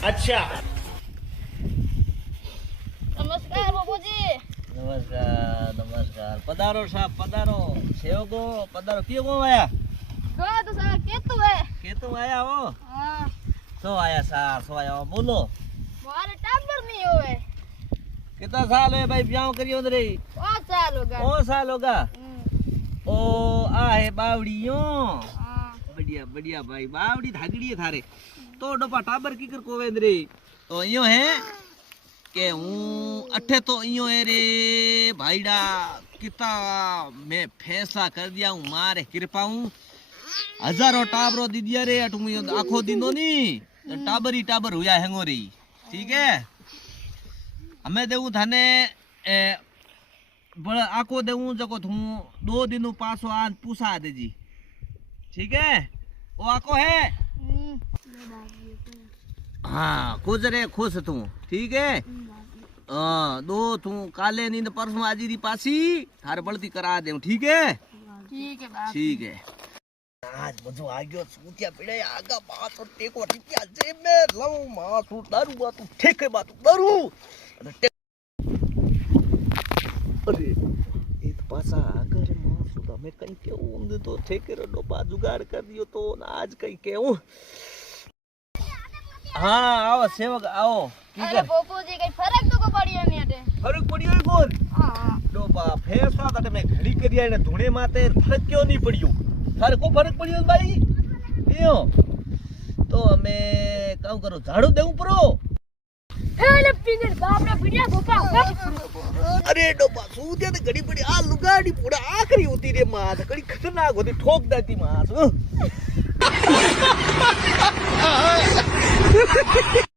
अच्छा नमस्कार बाबूजी। नमस्कार नमस्कार पधारो साहब पधारो सेवको पधारो क्यों को आया कहा तो साहब केतु है के तुम आया हो हां सो आया सार सो आया हो बोलो मारे टाबर नहीं होवे कितना साल है भाई ब्याह करियो अंदर 5 साल होगा। ओ साल होगा ओ आ है बावड़ियो हां बढ़िया बढ़िया भाई बावड़ी धागड़ी है थारे तो डोपा टाबर की कर कोवे अंदर तो यो है के हूँ अठे तो इयो है रे भाईडा कितना मैं फैसला कर दिया हूँ मारे कृपा हूँ हजारों टाबरो दी दिया रे अटू आखो दिनो नी तो टाबर ही टाबर हुआ हैंगो रे ठीक है हमें देऊ थाने बड़ा आखो देऊ जको थू 2 दिन पासो आज पूछा दे जी ठीक है वो आको है हाँ खुश रे खुश तू ठीक है हाँ 2 तू काले नींद परसों आज री पासी थारे बलती करा दे ठीक है ठीक है बाप ठीक है आज बजो आ गयो सूतिया पड़े आगा बात और टेको टिकिया जेब में लऊ मां तू दारू बात तू ठेके बात तू दारू अरे ये तो पासा अगर मां सुदा मैं कहीं केऊ तो ठेके रो डोबा जुगाड़ कर दियो तो आज कहीं केऊ हाँ आओ सेवक आओ अरे बाबूजी कई फर्क तो को पड़ियो नहीं अटे फर्क पड़ियो है कोन हां डोबा फैसला तटे मैं घड़ी करिया ने धुणे माते फर्क क्यों नहीं पड़ियो थारे को फर्क पड़ियो भाई यो तो हमें काम करो झाड़ू देऊ परो एले पिंगल बाप ने बिड़िया गोपा अरे डोबा सूदिया ते घड़ी पड़ी आ लुगाड़ी पूरा आखरी होती रे मां घड़ी खतरनाक होती ठोक देती मां